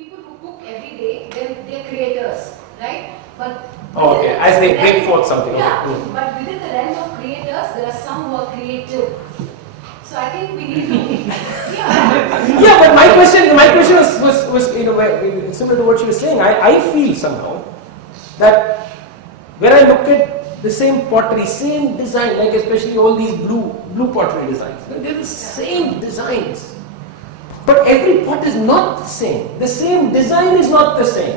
people who cook every day, they're creators, right? But okay, as they bring forth something. Yeah, but within the realm of creators, there are some who are creative. So I think we need to. Yeah, but my question was similar to what you were saying. I feel somehow that when I look at the same pottery, same design, like especially all these blue pottery designs, they're the same designs. But every pot is not the same. The same design is not the same.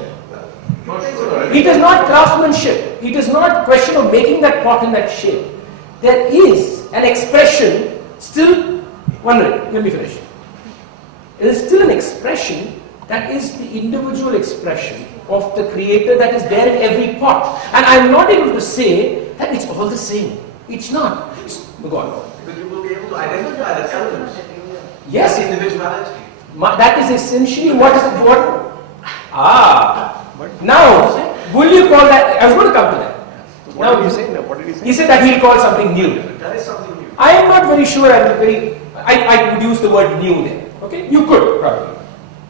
It is not craftsmanship. It is not a question of making that pot in that shape. There is an expression still, one minute, let me finish. There is still an expression that is the individual expression of the creator that is there in every pot. And I am not able to say that it's all the same. It's not. Go on. But you will be able to identify the elements. Yes. Individuality. That is essentially what. Now, will you call that? I was going to come to that. What did he say? What did he say? He said that he'll call something new. That is something new. I am not very sure. I would use the word new there. Okay, you could probably.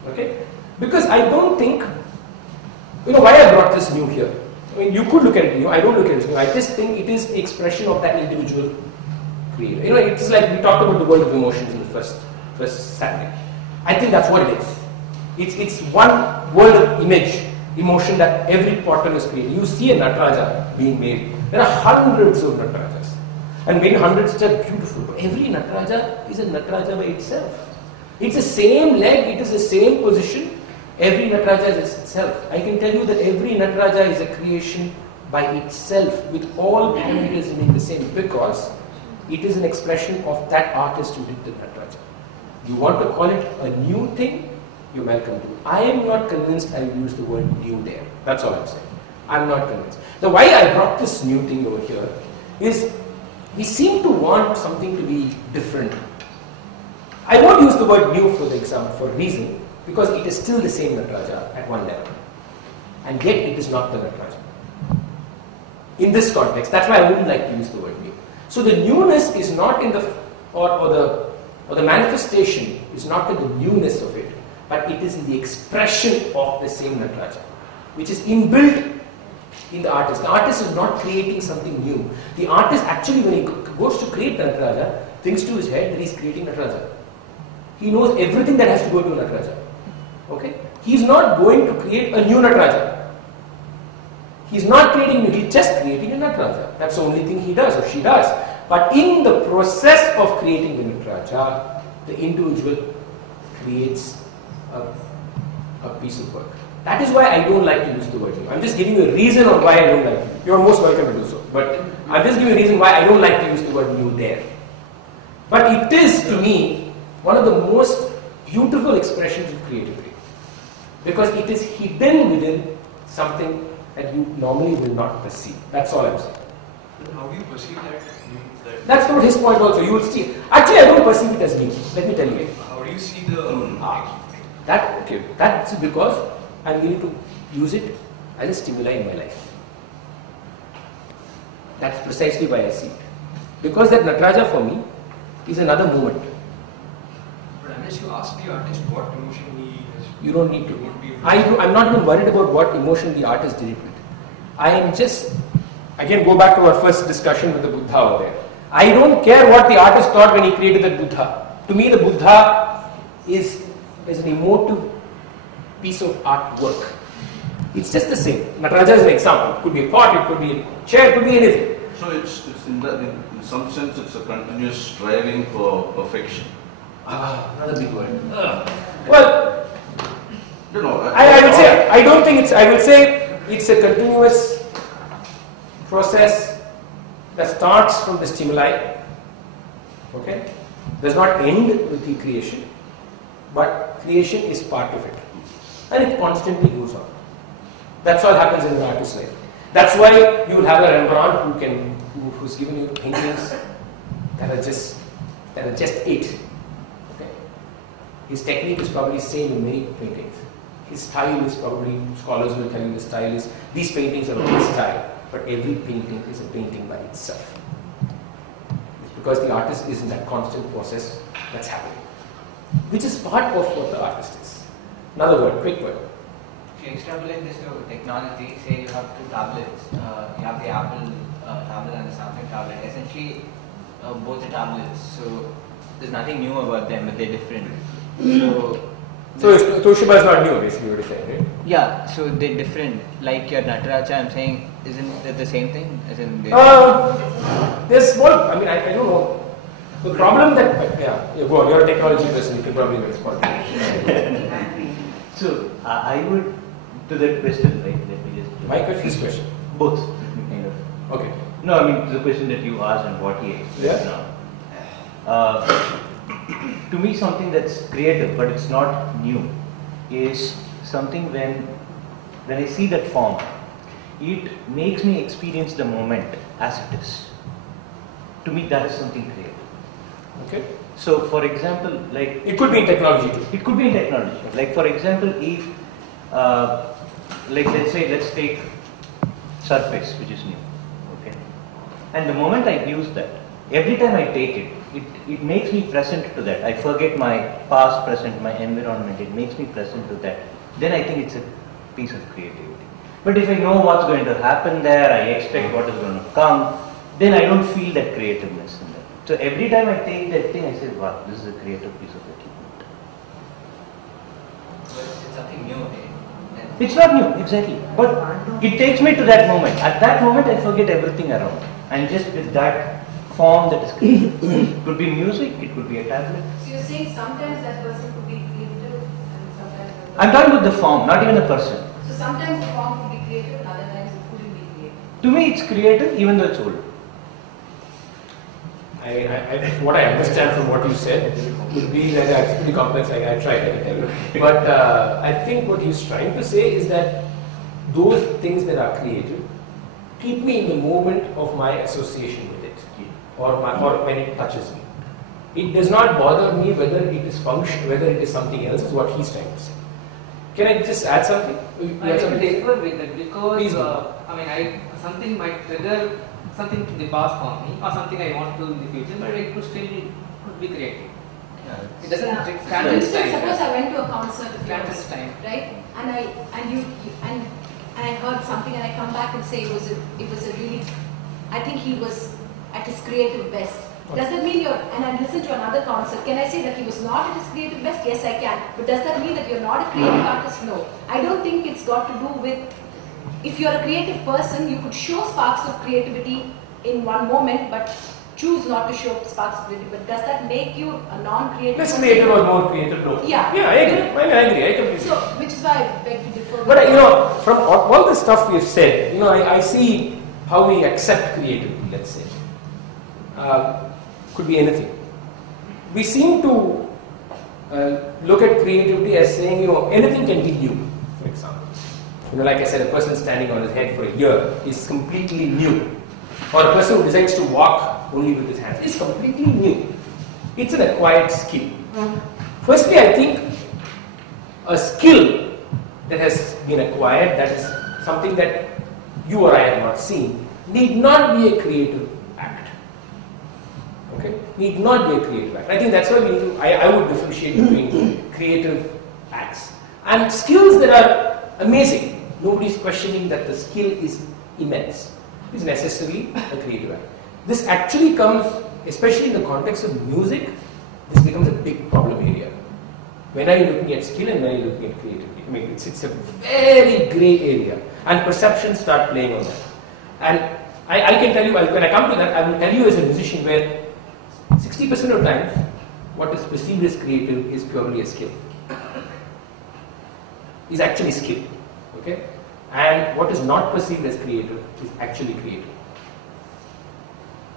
Okay, because I don't think. Why I brought this new here. I mean, you could look at it new. I don't look at it new. I just think it is the expression of that individual creator. It's like we talked about the world of emotions in the first Saturday. I think that's what it is. It's one world of emotion that every potter is creating. You see a Nataraja being made. There are hundreds of Natarajas. And many hundreds which are beautiful. But every Nataraja is a Nataraja by itself. It's the same leg, it is the same position. Every Nataraja is itself. I can tell you that every Nataraja is a creation by itself with all parameters remaining the same because it is an expression of that artist who did the Nataraja. You want to call it a new thing? You're welcome to. I am not convinced I will use the word new there. That's all I'm saying. I'm not convinced. The why I brought this new thing over here is we seem to want something to be different. I won't use the word new for the example for a reason because it is still the same Nataraja at one level. And yet it is not the Nataraja. In this context, that's why I wouldn't like to use the word new. So the newness is not in the or the manifestation is not in the newness of it, but it is in the expression of the same Nataraja, which is inbuilt in the artist. The artist is not creating something new. The artist actually, when he goes to create Nataraja, thinks to his head that he's creating Nataraja. He knows everything that has to go into Nataraja. Okay? He's not going to create a new Nataraja. He's not creating new, he's just creating a Nataraja. That's the only thing he does or she does. But in the process of creating the Nataraja, the individual creates a piece of work. That is why I don't like to use the word new. I'm just giving you a reason on why I don't like it. You are most welcome to do so. But I'm just giving you a reason why I don't like to use the word new there. But it is, to me, one of the most beautiful expressions of creativity. Because it is hidden within something that you normally will not perceive. That's all I'm saying. How do you perceive that? That's not his point also. You will see. Actually, I don't perceive it as new. Let me tell you. How do you see the... That's because I'm going to use it as a stimuli in my life. That's precisely why I see it. Because that Nataraja for me is another moment. But unless you ask the artist what emotion he has... You don't need to. I'm not even worried about what emotion the artist did it with. I am just, again go back to our first discussion with the Buddha over there. I don't care what the artist thought when he created the Buddha. To me the Buddha is an emotive piece of artwork. It's just the same. Nataraja is an example. It could be a pot, it could be a chair, it could be anything. So it's in some sense it's a continuous striving for perfection. Another big word. Well, I would say, I don't think I would say it's a continuous process that starts from the stimuli, okay? Does not end with the creation, but creation is part of it. And it constantly goes on. That's what happens in an artist's life. That's why you will have a Rembrandt who's given you paintings that are just it. Okay? His technique is probably same in many paintings. His style is probably, scholars will tell you the style is, these paintings are of his style, but every painting is a painting by itself. It's because the artist is in that constant process that's happening, which is part of what the artist is. Another word, quick word. If you extrapolate this to technology, say you have two tablets, you have the Apple tablet and the Samsung tablet, essentially both the tablets, so there's nothing new about them, but they're different. So Toshiba is not new, basically, what you're saying, right? yeah, so they're different. Like your Nataraja, I'm saying, isn't it the same thing? As in There's small, I mean, I don't know. The problem that, yeah, go on, you're a technology person, you can probably respond. So, I would, to that question, right, let me just... My question is question. Both, kind of. Okay. No, I mean, the question that you asked and what he explained now. To me, something that's creative, but it's not new, is something when I see that form, it makes me experience the moment as it is. To me, that is something creative. Okay. So, for example, like... It could be in technology too. It could be in technology. Like, for example, if, like, let's take Surface, which is new, okay? And the moment I use that, every time I take it, it makes me present to that. I forget my past, present, my environment. It makes me present to that. Then I think it's a piece of creativity. But if I know what's going to happen there, I expect what is going to come, then I don't feel that creativeness in that. So every time I take that thing, I say, wow, this is a creative piece of equipment. So it's something new. It's not new, exactly. But it takes me to that moment. At that moment, I forget everything around. And just with that form that is created. It could be music, it could be a tablet. So you're saying sometimes that person could be creative and sometimes that I'm talking about the form, not even the person. So sometimes the form could be creative and other times it couldn't be creative. To me, it's creative even though it's old. What I understand from what you said would be that it's pretty complex. I tried, I can tell you. But I think what he's trying to say is that those things that are creative keep me in the moment of my association with it, or when it touches me. It does not bother me whether it is function, whether it is something else. Is what he's trying to say. Can I just add something? I will differ with it because Please something might trigger something in the past for me or something I want to in the future, but it could still be creative. It doesn't Yeah. take For stand its instance, time. suppose I went to a concert of Stand yours, its time. right? And I heard something and I come back and say it was a really, I think he was at his creative best. Does that mean and I listened to another concert, can I say that he was not at his creative best? Yes, I can. But does that mean that you're not a creative artist? No. I don't think it's got to do with, if you're a creative person, you could show sparks of creativity in one moment, but choose not to show sparks of creativity. But does that make you a non-creative Less person? creative or more creative? No. Yeah. Yeah, I agree. I agree. I completely. So, which is why I beg to differ. But from all the stuff we've said, I see how we accept creativity. Let's say, could be anything. We seem to look at creativity as saying, anything can be new. For example, like I said, a person standing on his head for a year is completely new, or a person who decides to walk only with his hands is completely new. It's an acquired skill. Firstly, I think a skill that has been acquired, that is something that you or I have not seen, need not be a creative act. Okay? Need not be a creative act. I think that's why I would differentiate between creative acts and skills that are amazing. Nobody's questioning that the skill is immense. It's necessarily a creative act. This actually comes, especially in the context of music, this becomes a big problem area. When are you looking at skill and when are you looking at creativity? I mean, it's a very grey area, and perceptions start playing on that. And I can tell you, when I come to that, I will tell you as a musician where 60% of times, what is perceived as creative is purely a skill. Is actually skill. Okay? And what is not perceived as creative is actually creative.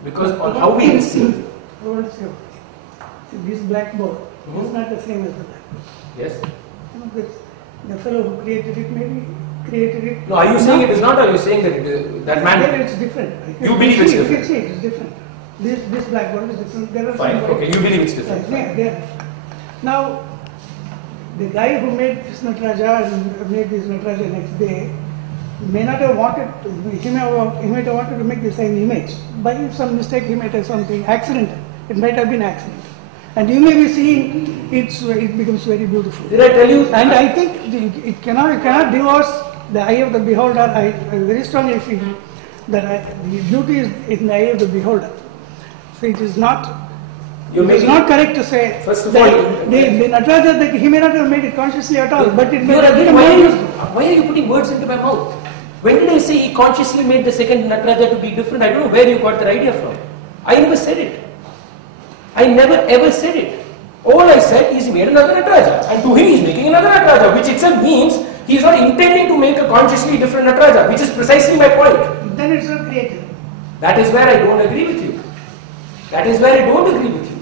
Because on how we receive. See, this blackboard is not the same as the blackboard. Yes? The fellow who created it maybe created it. No, are you saying it is not, or are you saying that that man... Then it's different. You believe it's different? You can see it is different. This blackboard is different. There are Fine, okay, you believe it's different. Yeah, there. Now, the guy who made this Nataraja and made this Nataraja next day may not have wanted to, he might have wanted to make the same image. By some mistake he might have something accidental. It might have been accidental. And you may be seeing it becomes very beautiful. Did I tell you? And I think you cannot divorce the eye of the beholder. I very strongly feel that the beauty is in the eye of the beholder. So it is not. It is not correct to say First of that all, the Nataraja, he may not have made it consciously at all, but it may You're have again, been why are you putting words into my mouth? When did I say he consciously made the second Nataraja to be different? I don't know where you got that idea from. I never said it. I never ever said it. All I said is he made another Nataraja, and to him he is making another Nataraja, which itself means he is not intending to make a consciously different Nataraja, which is precisely my point. Then it's not creative. That is where I don't agree with you. That is where I don't agree with you.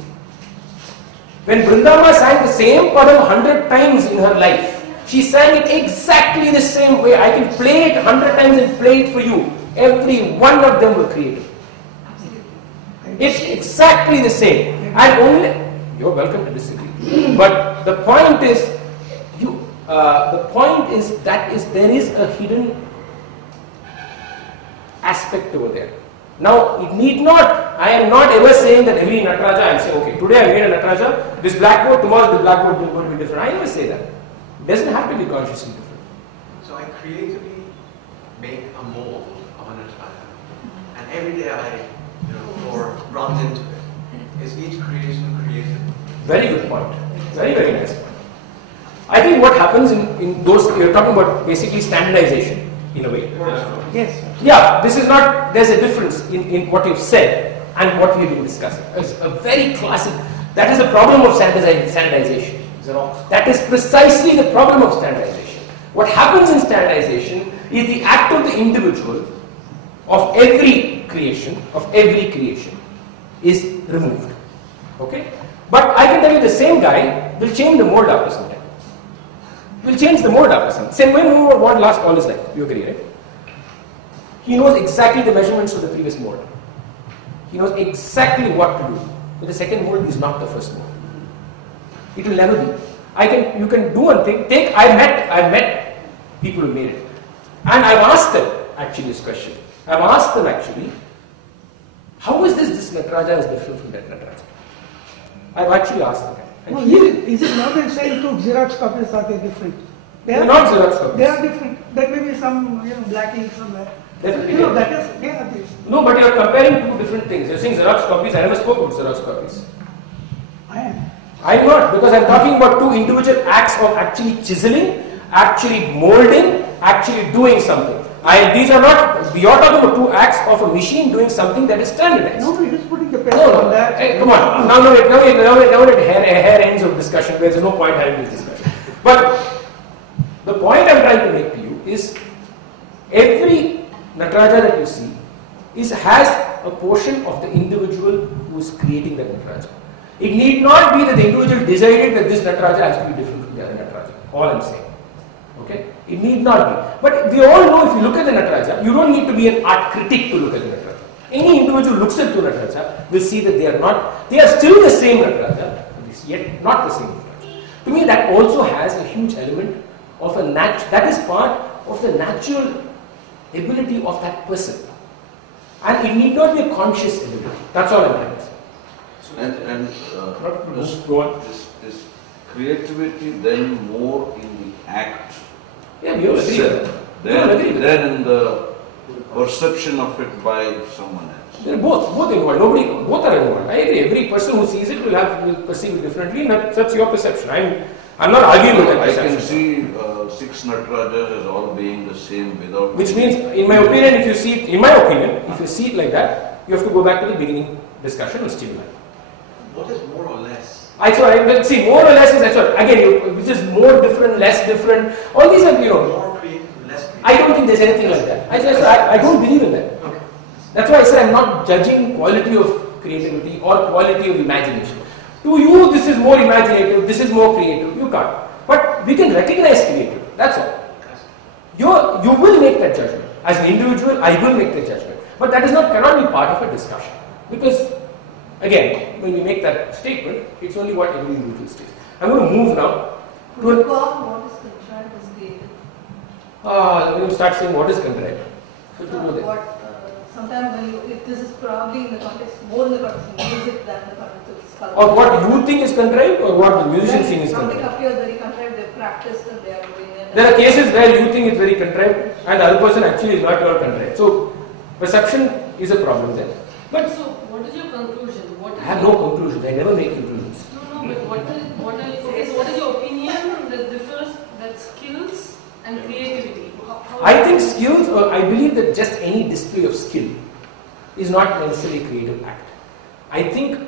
When Vrindama sang the same padam 100 times in her life, she sang it exactly the same way. I can play it 100 times and play it for you. Every one of them were creative. It's exactly the same. And only, you're welcome to disagree. But the point is, there is a hidden aspect over there. Now, it need not, I am not ever saying that every Nataraja, I am saying, okay, today I made a Nataraja, this blackboard, tomorrow the blackboard is going to be different. I never say that. It doesn't have to be consciously different. So I creatively make a mold of a Nataraja, and every day I, pour bronze into it. Is each creation creative? Very good point. Very, very nice point. I think what happens in those, you're talking about basically standardization, in a way. Yes. Yeah, this is not, there's a difference in what you've said and what we've been discussing. It's a very classic, that is the problem of standardization. That is precisely the problem of standardization. What happens in standardization is the act of the individual of every creation is removed. Okay? But I can tell you the same guy will change the mold after some time. Will change the mold after some time. Same way mold won't last all his life. You agree, right? He knows exactly the measurements of the previous mold. He knows exactly what to do. But the second mold is not the first mold. It will never be. You can do one thing. I've met people who made it. And I've asked them actually this question. I've asked them actually, how is this Nataraja is different from that Nataraja? I've actually asked them. And Is it more than saying two Xerox copies are they different? They're not Xerox copies. They are different. There may be some black ink somewhere. Definitely. That is, they are this. No, but you're comparing two different things. You're saying Xerox copies. I never spoke about Xerox copies. I am. I'm not, because I'm talking about two individual acts of actually chiseling, actually molding, actually doing something. These are not, we are talking about two acts of a machine doing something that is standardized. No, you're just putting the pen No, on that. hey, come on. Now it hair ends of discussion. There's no point having this discussion. But the point I'm trying to make to you is every Nataraja that you see has a portion of the individual who is creating that Nataraja. It need not be that the individual decided that this Nataraja has to be different from the other Nataraja. All I'm saying. Okay? It need not be. But we all know if you look at the Nataraja, you don't need to be an art critic to look at the Nataraja. Any individual who looks at the Nataraja will see that they are still the same Nataraja, yet not the same Nataraja. To me, that also has a huge element of that is part of the natural ability of that person. And it need not be a conscious ability. That's all I'm trying to say. This creativity then more in the act Yeah, we all agree with that. than in the perception of it by someone else. They're both involved. Both are involved. I agree. Every person who sees it will perceive it differently, and that's your perception. I'm not arguing with that I perception. can see 6 Natarajas as all being the same without. Which means, in my opinion, if you see it like that, you have to go back to the beginning discussion and stimuli. What is more or less? See, more or less is again, which is more different, less different. All these are, More creative, less creative. I don't think there's anything like that. I don't believe in that. Okay. That's why I said I'm not judging quality of creativity or quality of imagination. To you, this is more imaginative, this is more creative. You can't. But we can recognize creativity. That's all. You will make that judgment. As an individual, I will make that judgment. But that cannot be part of a discussion. Because, again, when we make that statement, it's only what every individual states. I'm going to move now to What is contrived is creative. When you start saying what is contrived. So to do that. What Sometimes when you, if this is probably in the context, more in the context of music than the context of sculpture. Or what you think is contrived, or what the musician think is Something contrived? appears very contrived, they've practiced and they are doing it. There are cases where you think it's very contrived, and the other person actually is not at all contrived. So perception is a problem there. But So, what is your conclusion? What is I have no conclusions. I never make conclusions. No, but what is your opinion that differs, that skills and creativity? I think skills, or I believe that just any display of skill is not necessarily a creative act. I think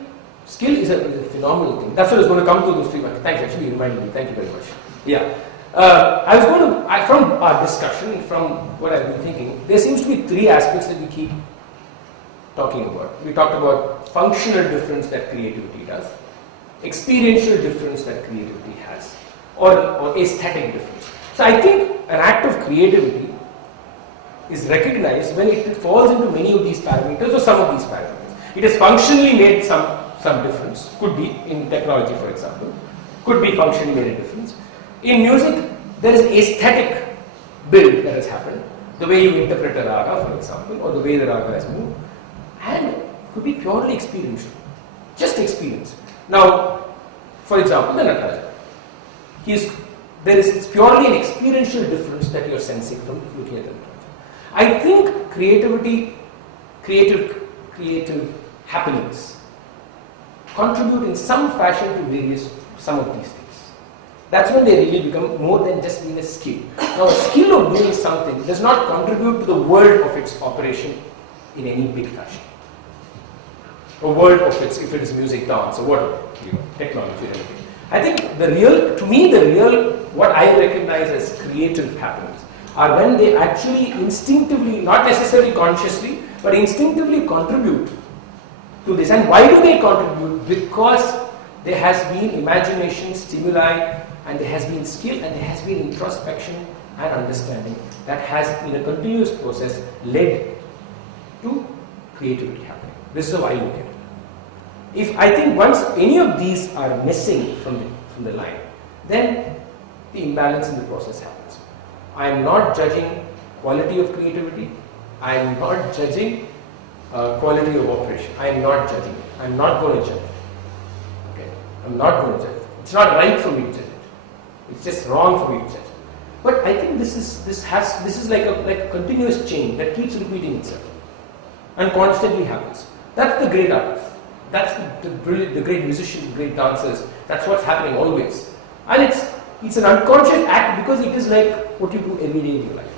skill is a phenomenal thing. That's what I was going to come to those three marks. Thanks, actually, you reminded me. Thank you very much. Yeah. I was going to, from our discussion, from what I've been thinking, there seems to be three aspects that we keep talking about. We talked about functional difference that creativity does, experiential difference that creativity has, or aesthetic difference. So I think an act of creativity is recognized when it falls into many of these parameters or some of these parameters. It has functionally made some difference, could be in technology for example, could be functionally made a difference. In music, there is aesthetic build that has happened, the way you interpret a raga for example, or the way the raga has moved, and could be purely experiential, just experience. Now, for example, the Nataraja, there is purely an experiential difference that you are sensing from looking at the Nataraja. I think creative happenings contribute in some fashion to some of these things. That's when they really become more than just being a skill. Now, a skill of doing something does not contribute to the world of its operation in any big fashion. A world of its, if it is music, dance, or whatever, technology, everything. I think what I recognize as creative happenings are when they actually instinctively, not necessarily consciously, but instinctively contribute to this. And why do they contribute? Because there has been imagination, stimuli, and there has been skill, and there has been introspection and understanding that has, in a continuous process, led to creativity happening. This is how I look at it. If I think once any of these are missing from the line, then the imbalance in the process happens. I am not judging quality of creativity. I am not judging quality of operation. I am not judging it. I am not going to judge it. Okay? I am not going to judge it. It's not right for me to judge it. It's just wrong for me to judge it. But I think this is like a continuous chain that keeps repeating itself and constantly happens. That's the great artist. That's the great musician, the great dancers. That's what's happening always. And it's an unconscious act because it is like what you do every day in your life.